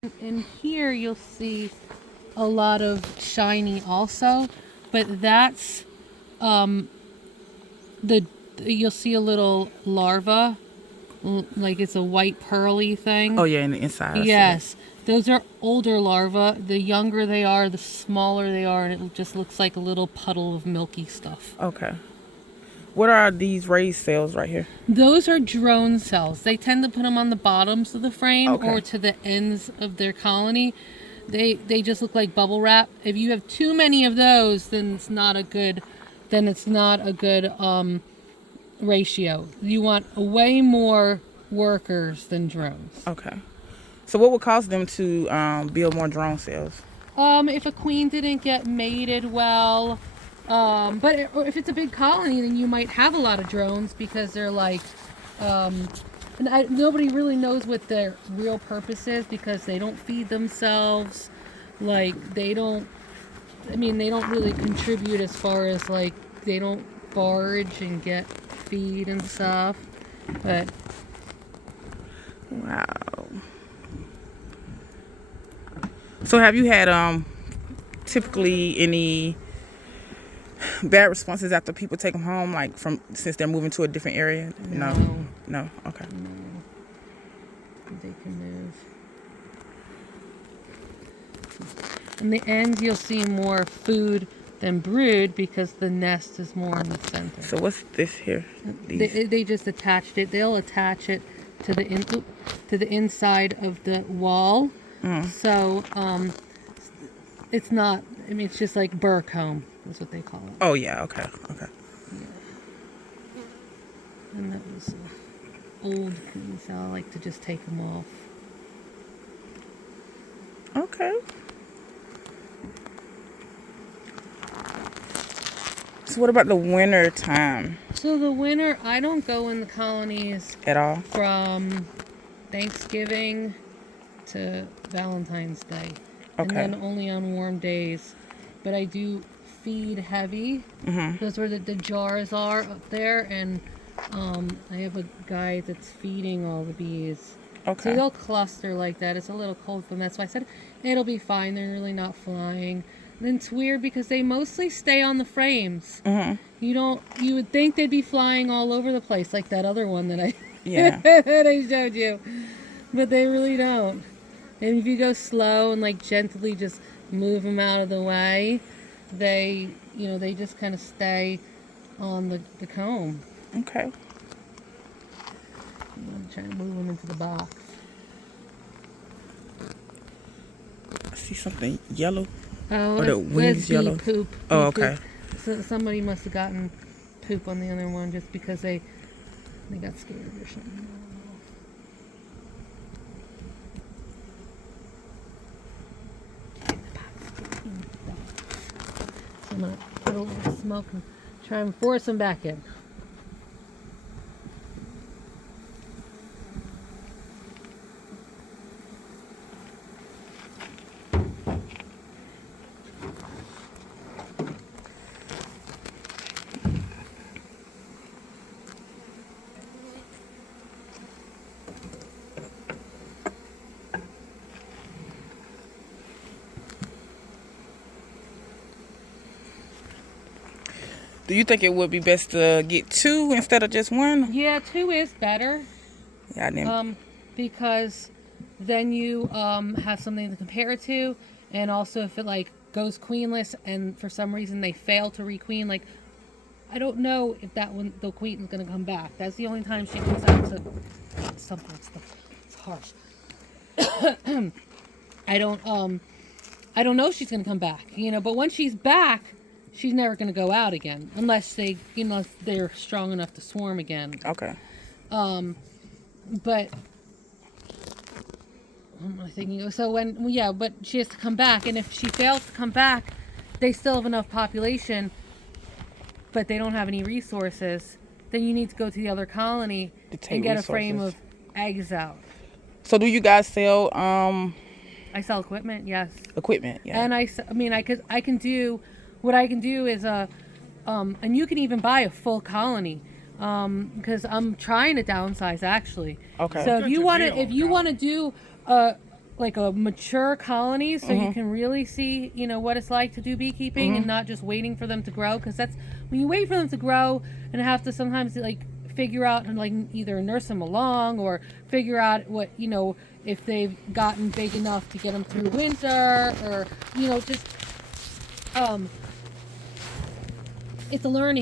And here you'll see a lot of shiny also, but that's um, the you'll see a little larva, like it's a white pearly thing. Oh yeah, in the inside. Yes, those are older larvae. The younger they are, the smaller they are, and it just looks like a little puddle of milky stuff. Okay. What are these raised cells right here? Those are drone cells. They tend to put them on the bottoms of the frame Okay. or to the ends of their colony. They just look like bubble wrap. If you have too many of those, then it's not a good ratio. You want way more workers than drones. Okay. So what would cause them to build more drone cells? If a queen didn't get mated well, or if it's a big colony, then you might have a lot of drones because they're like, nobody really knows what their real purpose is because they don't feed themselves. Like they don't really contribute as far as like they don't forage and get feed and stuff. But Wow. So have you had typically any bad responses after people take them home, like since they're moving to a different area? No. Okay. No, they can move. In the end, you'll see more food than brood because the nest is more in the center. So what's this here? They just attached it. They'll attach it to the inside of the wall. So it's not. I mean, it's just like burr comb. Is what they call it. Oh yeah. Okay. Yeah. And that was old, so I like to just take them off. Okay. So what about the winter time? So the winter, I don't go in the colonies At all? from Thanksgiving to Valentine's Day. Okay. And then only on warm days. But I do feed heavy. Those where the jars are up there. And I have a guy that's feeding all the bees. Okay. So they'll cluster like that. It's a little cold for them. That's why I said it'll be fine. They're really not flying. And it's weird because they mostly stay on the frames. You would think they'd be flying all over the place like that other one that I that I showed you. But they really don't. And if you go slow and like gently just move them out of the way, they just kind of stay on the comb. Okay. I'm trying to move them into the box. I see something yellow. Oh, or the wings yellow. Poop. Oh, okay. So somebody must have gotten poop on the other one just because they got scared or something. So I'm gonna put a little smoke and try and force them back in. Do you think it would be best to get 2 instead of just 1? Yeah, 2 is better. Yeah, I didn't. Because then you have something to compare it to, and also if it like goes queenless and for some reason they fail to requeen, like I don't know if that one the queen is gonna come back. That's the only time she comes out to something. It's harsh. I don't know if she's gonna come back, but once she's back, she's never gonna go out again unless they're strong enough to swarm again. Okay. But what am I thinking? So but she has to come back, and if she fails to come back, they still have enough population, but they don't have any resources. Then you need to go to the other colony and get a frame of eggs out. So do you guys sell I sell equipment, yes. Equipment, yeah. And I can do what I can do is and you can even buy a full colony. Because I'm trying to downsize actually. Okay. So if you want to do like a mature colony, so you can really see, you know, what it's like to do beekeeping and not just waiting for them to grow. Because that's when you wait for them to grow and have to sometimes like figure out and like either nurse them along or figure out what, you know, if they've gotten big enough to get them through winter, or, you know, just it's a learning